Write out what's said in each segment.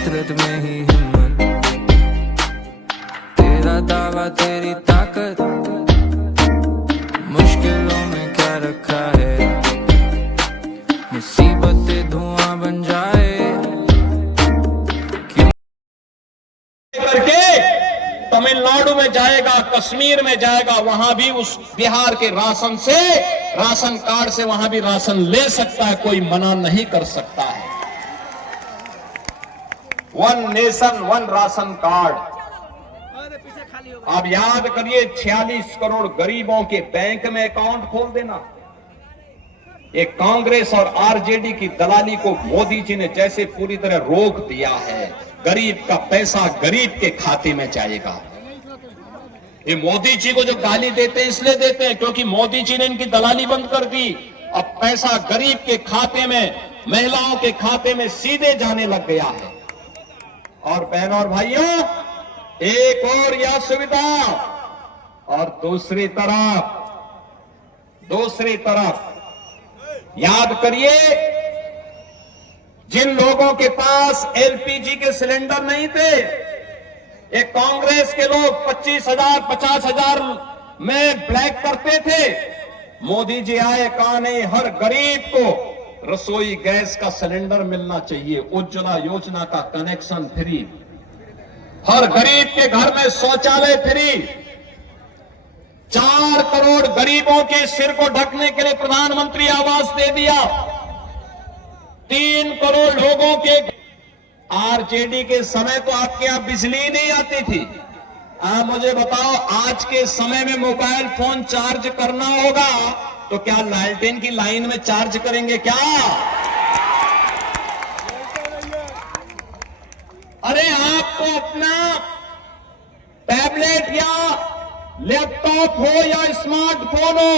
फितरत में ही हिम्मत, तेरा दावा तेरी ताकत, मुश्किलों में क्या रखा है, मुसीबतें धुआं बन जाए करके तमिलनाडु में जाएगा, कश्मीर में जाएगा, वहां भी उस बिहार के राशन से, राशन कार्ड से वहां भी राशन ले सकता है, कोई मना नहीं कर सकता है। One nation one ration card. आप याद करिए 46 करोड़ गरीबों के बैंक में अकाउंट खोल देना। एक कांग्रेस और आरजेडी की दलाली को मोदी जी ने जैसे पूरी तरह रोक दिया है, गरीब का पैसा गरीब के खाते में जाएगा। ये मोदी जी को जो गाली देते हैं इसलिए देते हैं क्योंकि मोदी जी ने इनकी दलाली बंद कर दी। अब पैसा गरीब के खाते में, महिलाओं के खाते में सीधे जाने लग गया है। और बहनों और भाइयों, एक और यह सुविधा, और दूसरी तरफ याद करिए, जिन लोगों के पास एलपीजी के सिलेंडर नहीं थे, ये कांग्रेस के लोग 25,000 50,000 में ब्लैक करते थे, मोदी जी आए, कहा नहीं, हर गरीब को रसोई गैस का सिलेंडर मिलना चाहिए, उज्ज्वला योजना का कनेक्शन फ्री, हर गरीब के घर में शौचालय फ्री, 4 करोड़ गरीबों के सिर को ढकने के लिए प्रधानमंत्री आवास दे दिया, 3 करोड़ लोगों के। आरजेडी के समय तो आपके यहां बिजली नहीं आती थी। आप मुझे बताओ, आज के समय में मोबाइल फोन चार्ज करना होगा तो क्या लालटेन की लाइन में चार्ज करेंगे क्या? अरे आपको अपना टैबलेट या लैपटॉप हो या स्मार्टफोन हो,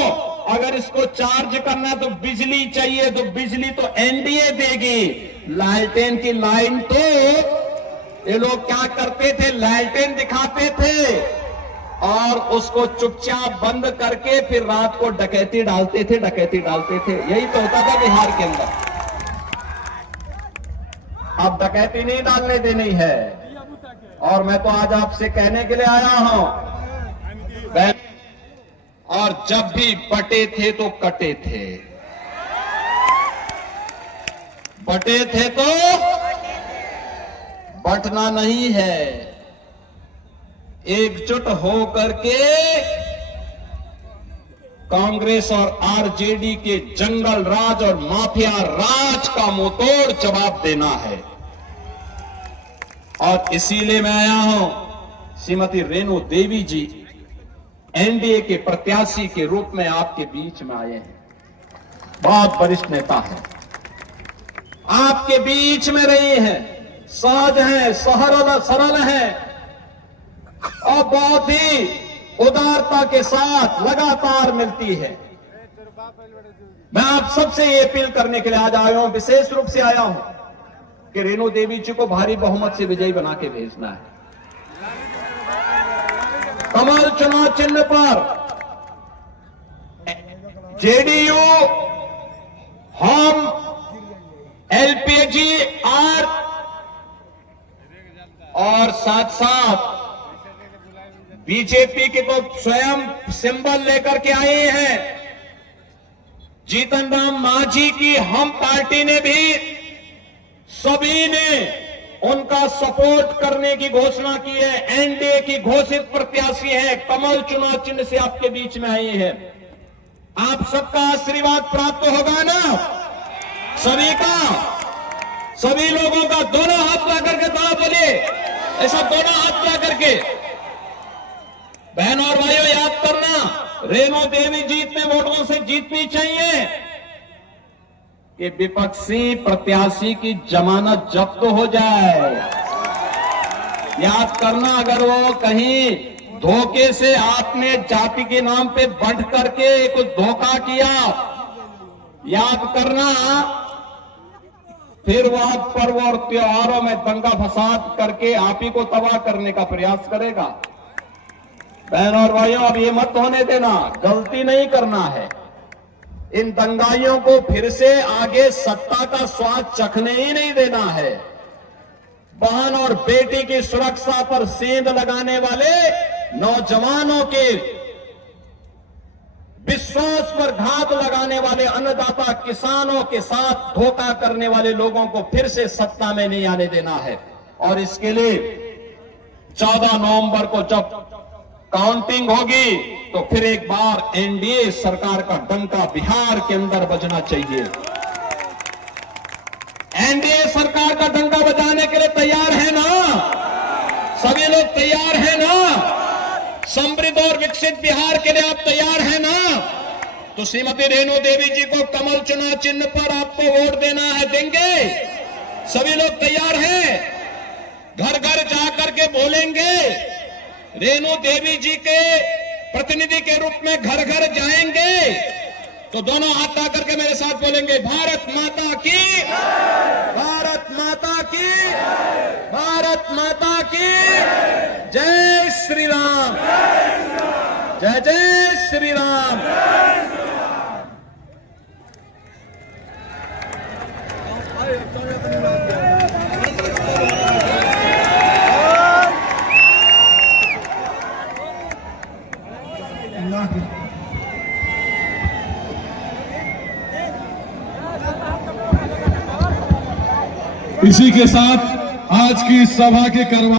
अगर इसको चार्ज करना है तो बिजली चाहिए, तो बिजली तो एनडीए देगी। लालटेन की लाइन तो ये लोग क्या करते थे, लालटेन दिखाते थे और उसको चुपचाप बंद करके फिर रात को डकैती डालते थे। यही तो होता था बिहार के अंदर। अब डकैती नहीं डालने देनी है। और मैं तो आज आपसे कहने के लिए आया हूं, और जब भी बटे थे तो कटे थे, बटे थे तो बंटना नहीं है। एकजुट हो करके कांग्रेस और आरजेडी के जंगल राज और माफिया राज का मुंहतोड़ जवाब देना है। और इसीलिए मैं आया हूं, श्रीमती रेणु देवी जी एनडीए के प्रत्याशी के रूप में आपके बीच में आए हैं। बहुत वरिष्ठ नेता हैं, आपके बीच में रही हैं, सहज हैं, सरल हैं और बहुत ही उदारता के साथ लगातार मिलती है। मैं आप सबसे ये अपील करने के लिए आज आया हूं, विशेष रूप से आया हूं कि रेणु देवी जी को भारी बहुमत से विजयी बना के भेजना है। कमल चुनाव चिन्ह पर जेडीयू, हम, एलपीजी और साथ साथ बीजेपी के तो स्वयं सिंबल लेकर के आए हैं। जीतन राम मांझी की हम पार्टी ने भी, सभी ने उनका सपोर्ट करने की घोषणा की है। एनडीए की घोषित प्रत्याशी है, कमल चुनाव चिन्ह से आपके बीच में आई है। आप सबका आशीर्वाद प्राप्त होगा ना, सभी का, सभी लोगों का। दोनों हाथ ला करके दवा बोलिए, ऐसा दोनों हाथ ला करके। बहनों और भाइयों, याद करना, रेणु देवी जी इतने वोटों से जीतनी चाहिए कि विपक्षी प्रत्याशी की जमानत जब्त हो जाए। याद करना, अगर वो कहीं धोखे से आपने जाति के नाम पे बंट करके कुछ धोखा किया, याद करना, फिर वह पर्व और त्योहारों में दंगा फसाद करके आप ही को तबाह करने का प्रयास करेगा। बहनों और भाइयों, अब ये मत होने देना, गलती नहीं करना है। इन दंगाइयों को फिर से आगे सत्ता का स्वाद चखने ही नहीं देना है। बहन और बेटी की सुरक्षा पर सेंध लगाने वाले नौजवानों के विश्वास पर घात लगाने वाले अन्नदाता किसानों के साथ धोखा करने वाले लोगों को फिर से सत्ता में नहीं आने देना है। और इसके लिए 14 नवंबर को जब काउंटिंग होगी तो फिर एक बार एनडीए सरकार का डंका बिहार के अंदर बजना चाहिए। एनडीए सरकार का डंका बजाने के लिए तैयार है ना? सभी लोग तैयार हैं ना? समृद्ध और विकसित बिहार के लिए आप तैयार हैं ना? तो श्रीमती रेणु देवी जी को कमल चुनाव चिन्ह पर आपको वोट देना है, देंगे? सभी लोग तैयार हैं? घर घर जाकर के बोलेंगे, रेणु देवी जी के प्रतिनिधि के रूप में घर घर जाएंगे, तो दोनों हाथ ला करके मेरे साथ बोलेंगे, भारत माता की, भारत माता की, भारत माता की जय श्री राम, जय जय श्री राम। इसी के साथ आज की सभा के करवा